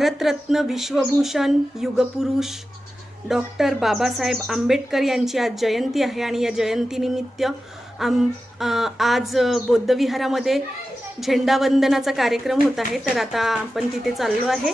Bharat Ratna Vishwabhushan युगपुरुष doctor Babasaheb Ambedkar यांची आज जयंती आहे आणि या जयंतीनिमित्त आज बौद्धविहारामध्ये झेंडावंदनाचा कार्यक्रम होत आहे। तर आता आपण तिथे चाललो आहे।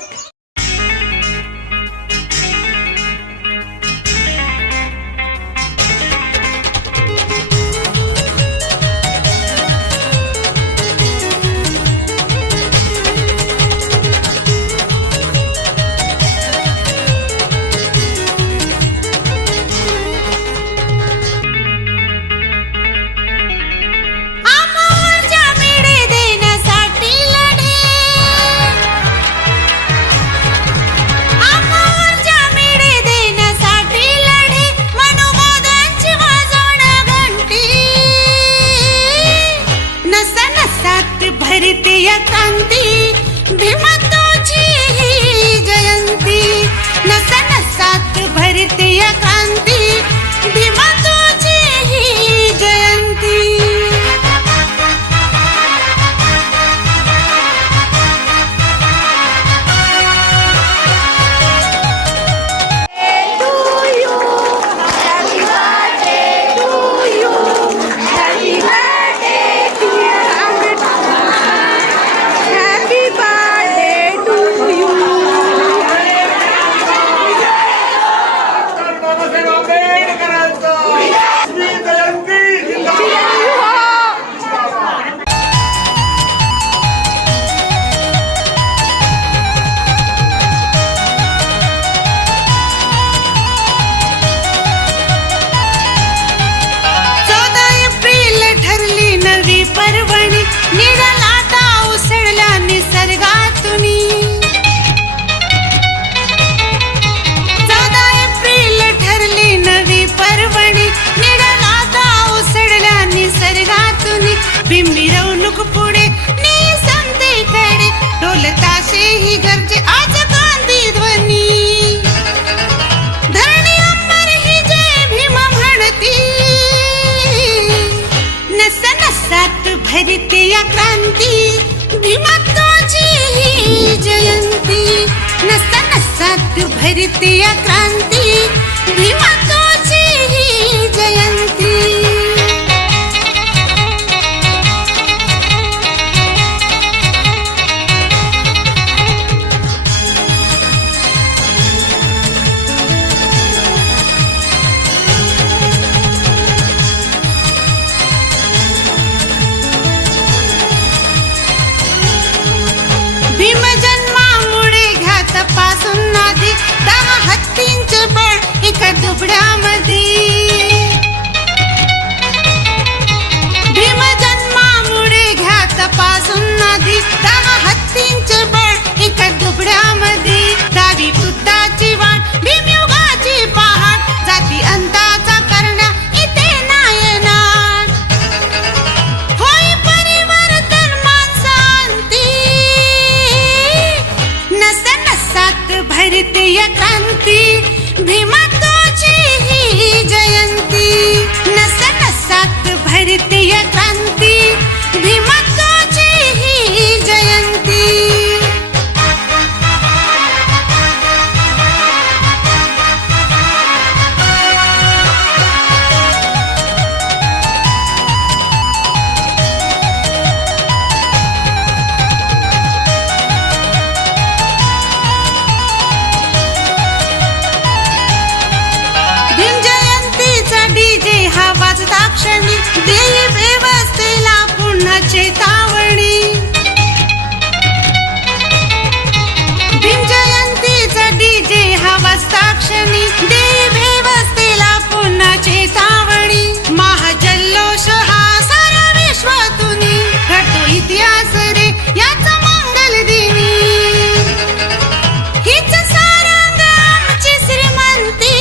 भरतीय क्रांती भीमतोची ही जयंती, नस नसात भरतीय क्रांती भीमतोची ही जयंती। मिरवणूक पुढे निसंतेकडे ढोलताशे ही गरजे आज गांधी ध्वनी, धरणी अंबर ही जय भीम म्हणती, नस नसात भरतीय क्रांती भीमतोची ही जयंती, नस नसात भरतीय क्रांती भीमतोची ही जयंती। भीम जन्मामुळे घात पासून नदी 10 हत्तींचे बळ एका दुबड्यामध्ये, भीम जन्मामुळे घात पासून नदी 10 हत्तींचे बळ एका दुबड्यामध्ये, डावी बुद्धाची वाट भीमयुगाची पहाट जाती अंताचा करण्या इथे नायनाट, होई परिवर्तन माणसांती, नस नसात भरतीय क्रांती भीमतोची ही जयंती, नस नसात भरतीय क्रांती भीमतोची ही जयंती। क्षणी देई व्यवस्थेला पुन्हा चेतावणी, भीम जयंतीचा डीजे हा वाजताक्षणी देई व्यवस्थेला पुन्हा चेतावणी, महाजल्लोष हा सारा विश्वातूनी घडतो इतिहास रे याचा मंगल दिनी, हीच सारंग आमची श्रीमंती,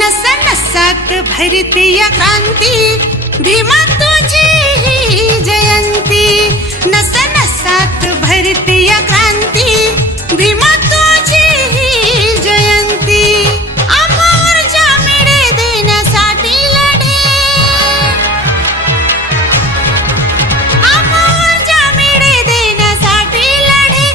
नस नसात भरतीय क्रांती भीमतोची ही जयंती, नस नसात भरतीय क्रांती भीमतोची ही जयंती। आम्हावर जामिळे देण्यासाठी लढे, आम्हावर जामिळे देण्यासाठी लढे,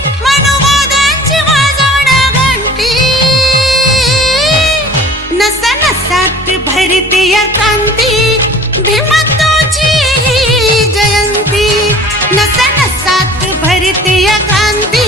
भरते या क्रांती भीमा तुझी ही जयंती नसा नसात भरते या क्रांती